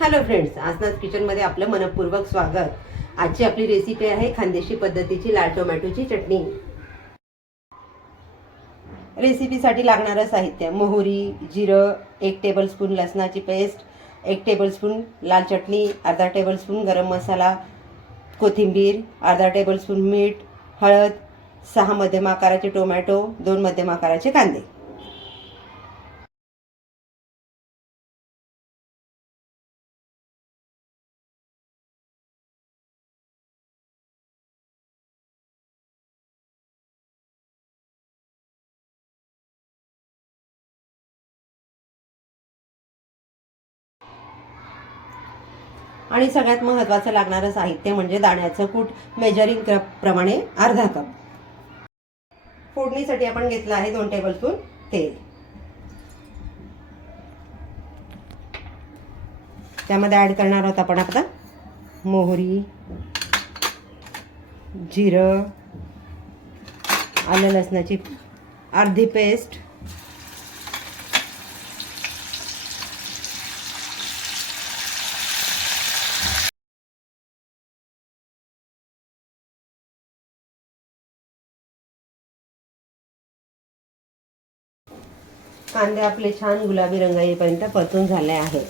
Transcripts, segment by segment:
Hello friends, asanas किचनमध्ये आपलं मनपूर्वक स्वागत। आजची आपली रेसिपी आहे खानदेशी पद्धतीची लाल टोमॅटोची चटणी। रेसिपीसाठी लागणारं साहित्य: मोहरी, जिरं, 1 टेबलस्पून लसणाची पेस्ट, 1 टेबलस्पून लाल चटणी, अर्धा टेबलस्पून गरम मसाला, कोथिंबीर, अर्धा टेबलस्पून मीठ, हळद, 6 मध्यम आकाराचे टोमॅटो, 2 मध्यम आकाराचे कांदे। आणि सगळ्यात महत्त्वाचं लागणारं साहित्य म्हणजे दाण्याचं कूट, मेजरिंग कप प्रमाणे अर्धा कप। फोडणीसाठी आपण घेतलं आहे 2 टेबलस्पून तेल। त्यामध्ये ॲड करणार आहोत आपण आता मोहरी, जिरं, आलं लसणाची अर्धी पेस्ट, कांदे आपले छान गुलाबी रंग येईपर्यंत परतून झाले आहेत।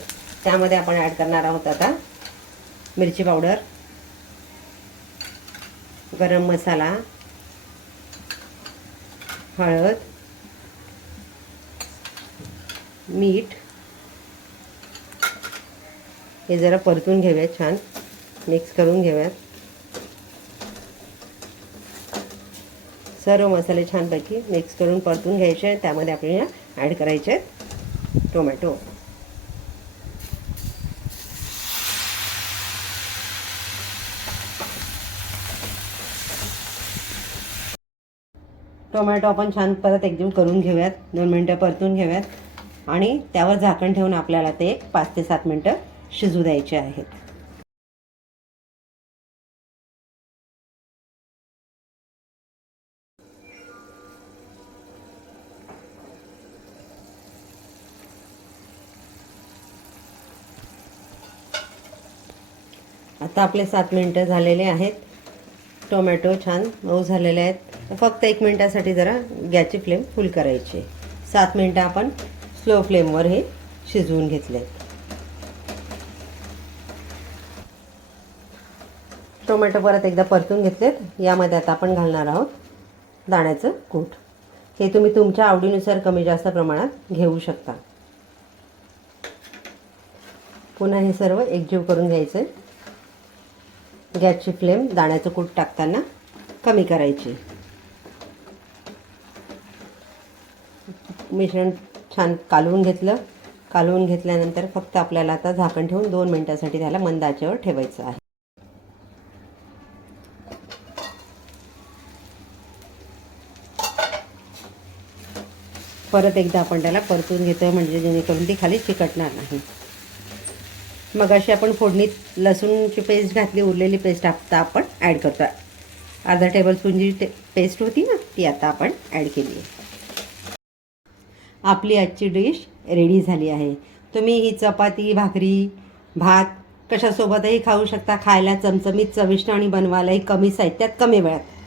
त्यामध्ये आपण ॲड करणार आहोत आता मिरची पावडर, गरम मसाला, हळद, मीठ। हे जरा परतून घेऊयात, छान मिक्स करून घेऊयात। सर्व मसाले छानपैकी मिक्स करून परतून घ्यायचे। त्यामध्ये आपल्याला ॲड करायचे टोमॅटो। टोमॅटो आपण छान परत एकजीव करून घेऊयात, 2 मिनटं परतून घेऊयात आणि त्यावर झाकण ठेवून आपल्याला ते 5 ते 7 मिनटं शिजू द्यायचे आहेत। आता आपले 7 मिनटं झालेले आहेत। टोमॅटो छान मऊ झालेले आहेत। फक्त 1 मिनिटासाठी जरा गॅसची फ्लेम फुल करायची। 7 मिनटं आपण स्लो फ्लेमवर हे शिजवून घेतले। टोमॅटो परत एकदा परतून घेतलेत। यामध्ये आता आपण घालणार आहोत दाण्याचं कूट। हे तुम्ही तुमच्या आवडीनुसार कमी जास्त प्रमाणात घेऊ शकता। पुन्हा हे सर्व एकजीव करून घ्यायचं। गॅसची फ्लेम दाण्याचं कूट टाकताना कमी करायची। मिश्रण छान कालवून घेतलं। कालवून घेतल्यानंतर फक्त आपल्याला आता झाकण ठेवून 2 मिनिटांसाठी त्याला मंद आचेवर ठेवायचं आहे। परत एकदा आपण त्याला परतून घेतोय म्हणजे जेणेकरून ती खाली चिकटणार नाही। मग अशी आपण फोडणीत लसूणची पेस्ट घातली, उरलेली पेस्ट आता आपण ॲड करतो। अर्धा टेबलस्पून जी पेस्ट होती ना, ती आता आपण ॲड केली आहे। आपली आजची डिश रेडी झाली आहे। तुम्ही ही चपाती, भाकरी, भात कशासोबतही खाऊ शकता। खायला चमचमीत, चविष्ट आणि बनवायलाही कमी साहित्यात, कमी वेळात।